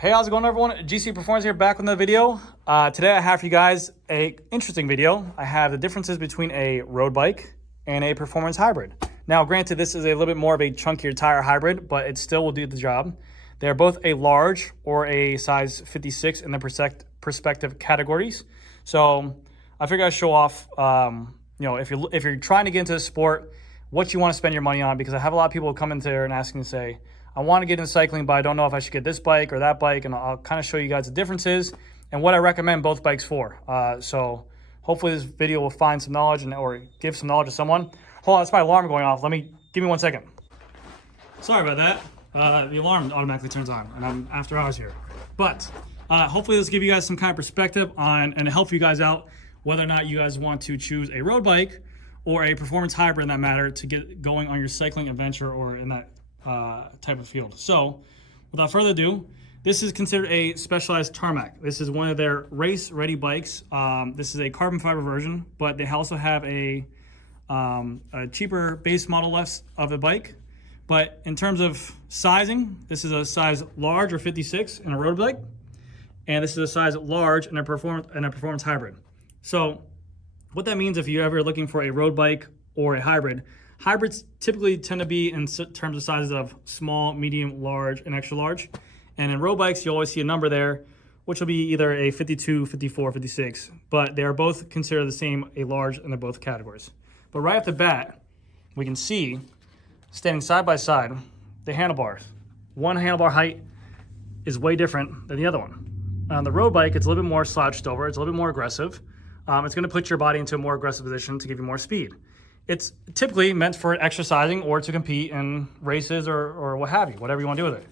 Hey, how's it going, everyone? GC Performance here, back with another video. Today I have for you guys a interesting video. I have the differences between a road bike and a performance hybrid. Now, granted, this is a little bit more of a chunkier tire hybrid, but it still will do the job. They are both a large or a size 56 in the perspective categories. So I figured I'd show off, if you're trying to get into the sport, what you want to spend your money on, because I have a lot of people come in there and asking to say, I want to get into cycling, but I don't know if I should get this bike or that bike, and I'll kind of show you guys the differences and what I recommend both bikes for. So hopefully this video will find some knowledge or give some knowledge to someone. Hold on, that's my alarm going off. Give me 1 second. Sorry about that. The alarm automatically turns on, and I'm after hours here. But hopefully this will give you guys some kind of perspective on and help you guys out whether or not you guys want to choose a road bike or a performance hybrid in that matter to get going on your cycling adventure or in that type of field. So without further ado, this is considered a specialized tarmac. This is one of their race ready bikes. This is a carbon fiber version, but they also have a cheaper base model left of the bike. But in terms of sizing, this is a size large or 56 in a road bike, and this is a size large in a performance hybrid. So what that means, if you're ever looking for a road bike or a hybrid, hybrids typically tend to be in terms of sizes of small, medium, large, and extra large. And in road bikes, you always see a number there, which will be either a 52, 54, 56, but they are both considered the same, a large, and they're both categories. But right off the bat, we can see, standing side by side, the handlebars. One handlebar height is way different than the other one. On the road bike, it's a little bit more slouched over, it's a little bit more aggressive. It's gonna put your body into a more aggressive position to give you more speed. It's typically meant for exercising or to compete in races or what have you, whatever you want to do with it.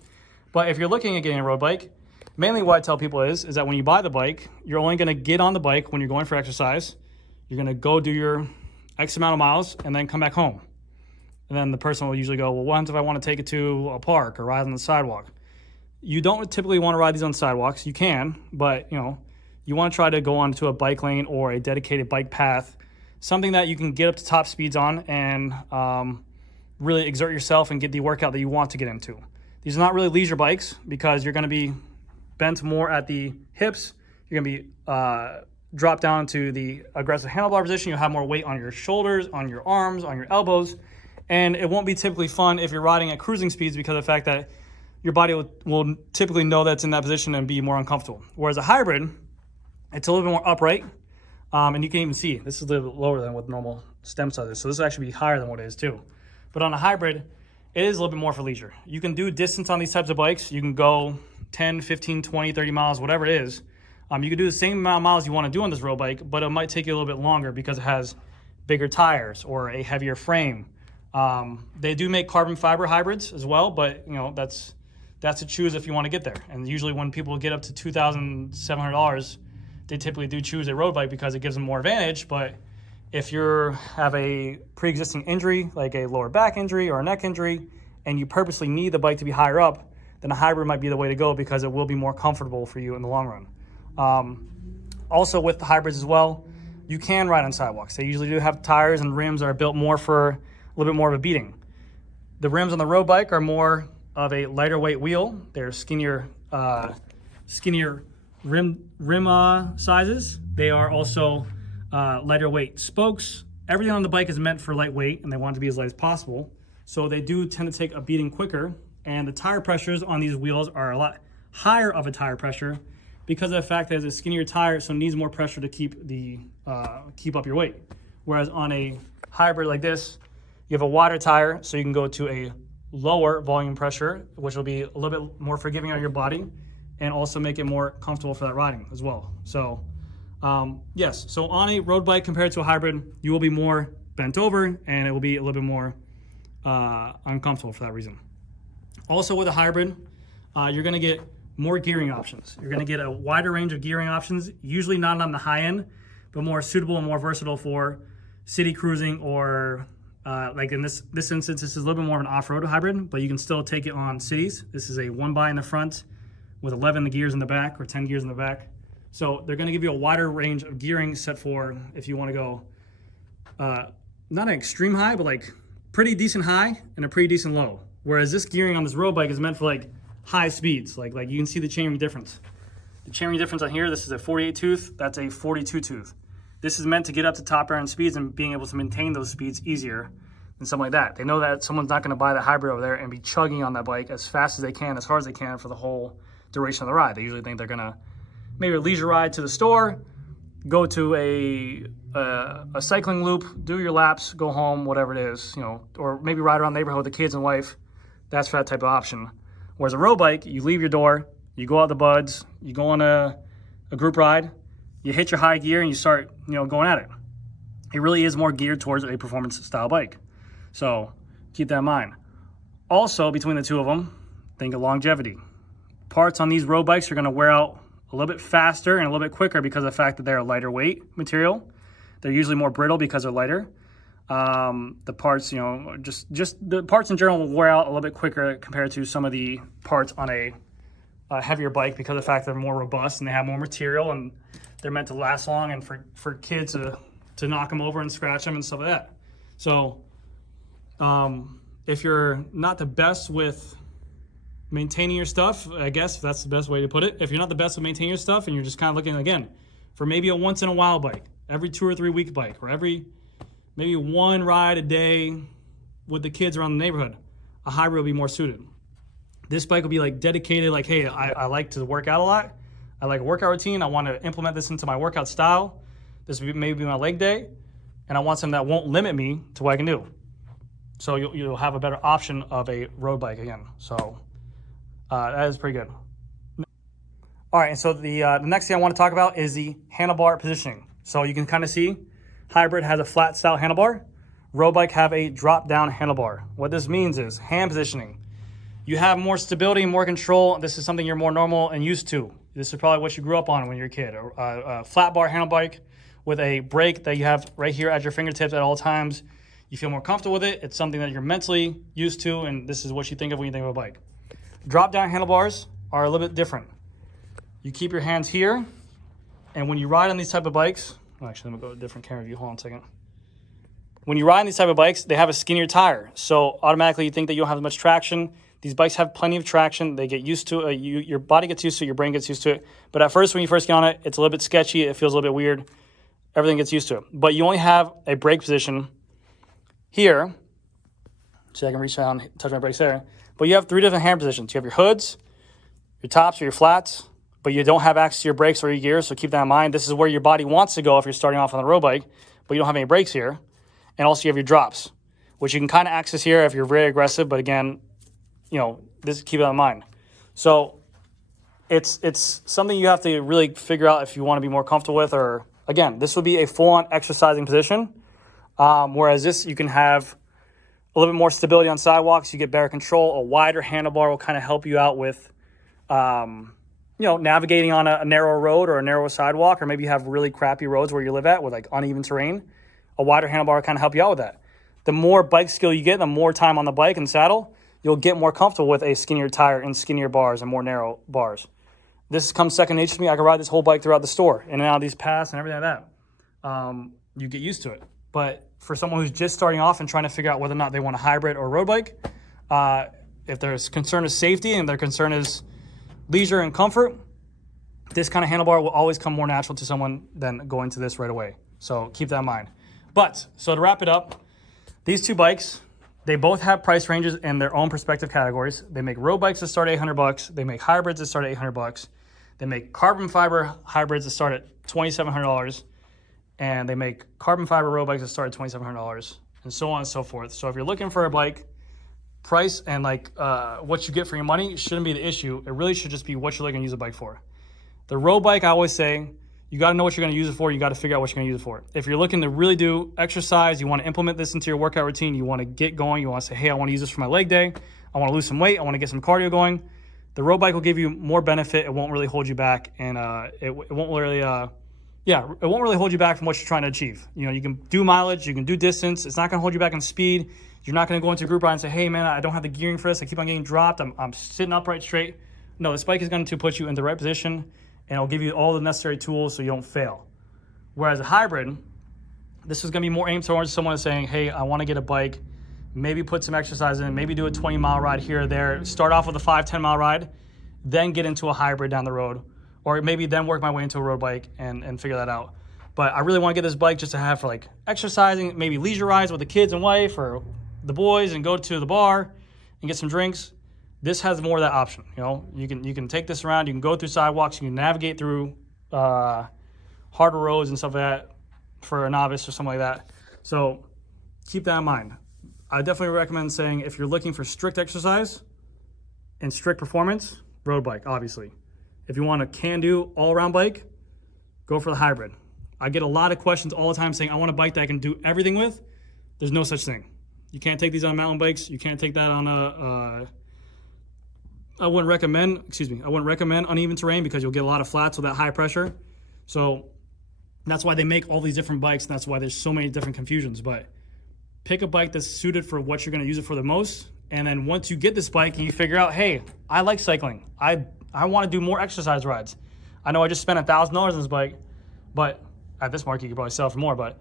But if you're looking at getting a road bike, mainly what I tell people is that when you buy the bike, you're only going to get on the bike when you're going for exercise. You're going to go do your X amount of miles and then come back home. And then the person will usually go, well, what if I want to take it to a park or ride on the sidewalk? You don't typically want to ride these on sidewalks. You can, but you want to try to go onto a bike lane or a dedicated bike path, something that you can get up to top speeds on and really exert yourself and get the workout that you want to get into. These are not really leisure bikes because you're going to be bent more at the hips. You're going to be dropped down to the aggressive handlebar position. You'll have more weight on your shoulders, on your arms, on your elbows. And it won't be typically fun if you're riding at cruising speeds because of the fact that your body will typically know that's in that position and be more uncomfortable. Whereas a hybrid, it's a little bit more upright. And you can even see, this is a little bit lower than what normal stem size is. So this will actually be higher than what it is too. But on a hybrid, it is a little bit more for leisure. You can do distance on these types of bikes. You can go 10, 15, 20, 30 miles, whatever it is. You can do the same amount of miles you want to do on this road bike, but it might take you a little bit longer because it has bigger tires or a heavier frame. They do make carbon fiber hybrids as well, but that's to choose if you want to get there. And usually when people get up to $2,700, they typically do choose a road bike because it gives them more advantage. But if you have a pre-existing injury, like a lower back injury or a neck injury, and you purposely need the bike to be higher up, then a hybrid might be the way to go because it will be more comfortable for you in the long run. Also with the hybrids as well, you can ride on sidewalks. They usually do have tires and rims that are built more for a little bit more of a beating. The rims on the road bike are more of a lighter weight wheel. They're skinnier rim sizes. They are also lighter weight spokes. Everything on the bike is meant for lightweight, and they want it to be as light as possible. So they do tend to take a beating quicker, and the tire pressures on these wheels are a lot higher of a tire pressure because of the fact that it's a skinnier tire, so it needs more pressure to keep up your weight. Whereas on a hybrid like this, you have a wider tire, so you can go to a lower volume pressure, which will be a little bit more forgiving on your body, and also make it more comfortable for that riding as well. So yes, so on a road bike compared to a hybrid, you will be more bent over and it will be a little bit more uncomfortable for that reason. Also with a hybrid, you're gonna get more gearing options. You're gonna get a wider range of gearing options, usually not on the high end, but more suitable and more versatile for city cruising or like in this instance, this is a little bit more of an off-road hybrid, but you can still take it on cities. This is a 1x in the front with 11 gears in the back or 10 gears in the back. So they're going to give you a wider range of gearing set for if you want to go not an extreme high, but like pretty decent high and a pretty decent low. Whereas this gearing on this road bike is meant for like high speeds. Like you can see the chainring difference. The chainring difference on here, this is a 48 tooth, that's a 42 tooth. This is meant to get up to top end speeds and being able to maintain those speeds easier than something like that. They know that someone's not going to buy the hybrid over there and be chugging on that bike as fast as they can, as hard as they can for the whole duration of the ride. They usually think they're going to maybe a leisure ride to the store, go to a cycling loop, do your laps, go home, whatever it is, you know, or maybe ride around the neighborhood with the kids and wife. That's for that type of option. Whereas a road bike, you leave your door, you go out the buds, you go on a group ride, you hit your high gear and you start, you know, going at it. It really is more geared towards a performance style bike. So keep that in mind. Also, between the two of them, think of longevity. Parts on these road bikes are going to wear out a little bit faster and a little bit quicker because of the fact that they're a lighter weight material. They're usually more brittle because they're lighter. The parts, you know, just the parts in general will wear out a little bit quicker compared to some of the parts on a heavier bike because of the fact that they're more robust and they have more material and they're meant to last long and for kids to knock them over and scratch them and stuff like that. So if you're not the best with maintaining your stuff, I guess that's the best way to put it. If you're not the best with maintaining your stuff and you're just kind of looking, again, for maybe a once in a while bike, every 2 or 3 week bike, or maybe one ride a day with the kids around the neighborhood, a hybrid will be more suited. This bike will be like dedicated, like, hey, I like to work out a lot. I like a workout routine. I want to implement this into my workout style. This will maybe be my leg day. And I want something that won't limit me to what I can do. So you'll have a better option of a road bike again. So that is pretty good. All right, and so the next thing I want to talk about is the handlebar positioning. So you can kind of see hybrid has a flat style handlebar. Road bike have a drop down handlebar. What this means is hand positioning. You have more stability and more control. This is something you're more normal and used to. This is probably what you grew up on when you were a kid. A flat bar handle bike with a brake that you have right here at your fingertips at all times. You feel more comfortable with it. It's something that you're mentally used to, and this is what you think of when you think of a bike. Drop down handlebars are a little bit different. You keep your hands here, and when you ride on these type of bikes, actually, let me go to a different camera view. Hold on a second. When you ride on these type of bikes, they have a skinnier tire. So automatically you think that you don't have as much traction. These bikes have plenty of traction. They get used to it. Your body gets used to it. Your brain gets used to it. But at first, when you first get on it, it's a little bit sketchy. It feels a little bit weird. Everything gets used to it. But you only have a brake position here. See, I can reach down and touch my brakes there. But you have 3 different hand positions. You have your hoods, your tops, or your flats. But you don't have access to your brakes or your gears. So keep that in mind. This is where your body wants to go if you're starting off on the road bike. But you don't have any brakes here. And also you have your drops, which you can kind of access here if you're very aggressive. But again, you know, this, keep that in mind. So it's something you have to really figure out if you want to be more comfortable with, or again, this would be a full-on exercising position. Whereas this, you can have a little bit more stability on sidewalks. You get better control. A wider handlebar will kind of help you out with, you know, navigating on a narrow road or a narrow sidewalk, or maybe you have really crappy roads where you live at with like uneven terrain. A wider handlebar will kind of help you out with that. The more bike skill you get, the more time on the bike and saddle, you'll get more comfortable with a skinnier tire and skinnier bars and more narrow bars. This comes second nature to me. I can ride this whole bike throughout the store, in and out of these paths and everything like that. You get used to it. But for someone who's just starting off and trying to figure out whether or not they want a hybrid or a road bike, if their concern is safety and their concern is leisure and comfort, this kind of handlebar will always come more natural to someone than going to this right away. So keep that in mind. But, so to wrap it up, these two bikes, they both have price ranges in their own respective categories. They make road bikes that start at $800. They make hybrids that start at $800. They make carbon fiber hybrids that start at $2,700. And they make carbon fiber road bikes that start at $2,700, and so on and so forth. So if you're looking for a bike, price and like what you get for your money shouldn't be the issue. It really should just be what you're looking to use a bike for. The road bike, I always say, you got to know what you're going to use it for. You got to figure out what you're going to use it for. If you're looking to really do exercise, you want to implement this into your workout routine, you want to get going, you want to say, hey, I want to use this for my leg day, I want to lose some weight, I want to get some cardio going, the road bike will give you more benefit. It won't really hold you back, and it won't really, it won't really hold you back from what you're trying to achieve. You know, you can do mileage, you can do distance. It's not going to hold you back in speed. You're not going to go into a group ride and say, hey, man, I don't have the gearing for this. I keep on getting dropped. I'm sitting upright straight. No, this bike is going to put you in the right position, and it'll give you all the necessary tools so you don't fail. Whereas a hybrid, this is going to be more aimed towards someone saying, hey, I want to get a bike, maybe put some exercise in, maybe do a 20-mile ride here or there, start off with a 5-10 mile ride, then get into a hybrid down the road, or maybe then work my way into a road bike and figure that out. But I really want to get this bike just to have for like exercising, maybe leisure rides with the kids and wife or the boys, and go to the bar and get some drinks. This has more of that option. You know, you can take this around, you can go through sidewalks, you can navigate through harder roads and stuff like that for a novice or something like that. So keep that in mind. I definitely recommend saying if you're looking for strict exercise and strict performance, road bike, obviously. If you want a can-do all-around bike, go for the hybrid. I get a lot of questions all the time saying, I want a bike that I can do everything with. There's no such thing. You can't take these on mountain bikes. You can't take that on I wouldn't recommend uneven terrain because you'll get a lot of flats with that high pressure. So that's why they make all these different bikes, and that's why there's so many different confusions. But pick a bike that's suited for what you're going to use it for the most. And then once you get this bike and you figure out, hey, I like cycling. I want to do more exercise rides. I know I just spent $1,000 on this bike, but at this market, you could probably sell for more. But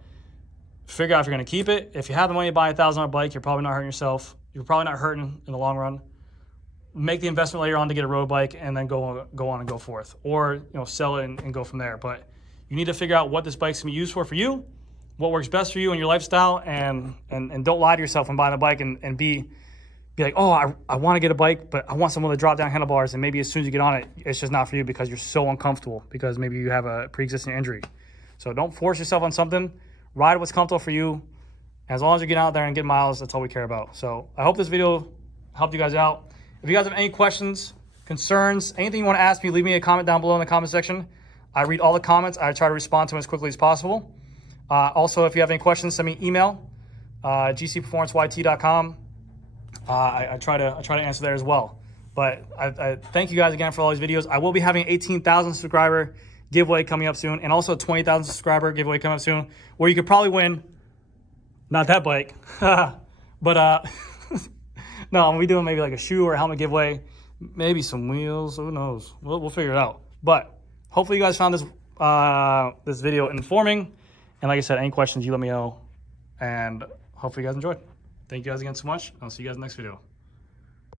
figure out if you're going to keep it. If you have the money to buy a $1,000 bike, you're probably not hurting yourself. You're probably not hurting in the long run. Make the investment later on to get a road bike and then go on and go forth. Or sell it and go from there. But you need to figure out what this bike's going to be used for you, what works best for you and your lifestyle, and don't lie to yourself when buying a bike and be like, oh, I want to get a bike, but I want someone to drop down handlebars, and maybe as soon as you get on it, it's just not for you because you're so uncomfortable because maybe you have a pre-existing injury. So don't force yourself on something. Ride what's comfortable for you. As long as you get out there and get miles, that's all we care about. So I hope this video helped you guys out. If you guys have any questions, concerns, anything you want to ask me, leave me a comment down below in the comment section. I read all the comments. I try to respond to them as quickly as possible. Also, if you have any questions, send me an email, gcperformanceyt.com. I try to answer there as well. But I thank you guys again for all these videos. I will be having an 18,000 subscriber giveaway coming up soon, and also a 20,000 subscriber giveaway coming up soon, where you could probably win, not that bike, but no, I'm gonna be doing maybe like a shoe or a helmet giveaway, maybe some wheels. Who knows? We'll figure it out. But hopefully you guys found this this video informing. And like I said, any questions, you let me know. And hopefully you guys enjoyed. Thank you guys again so much. I'll see you guys in the next video.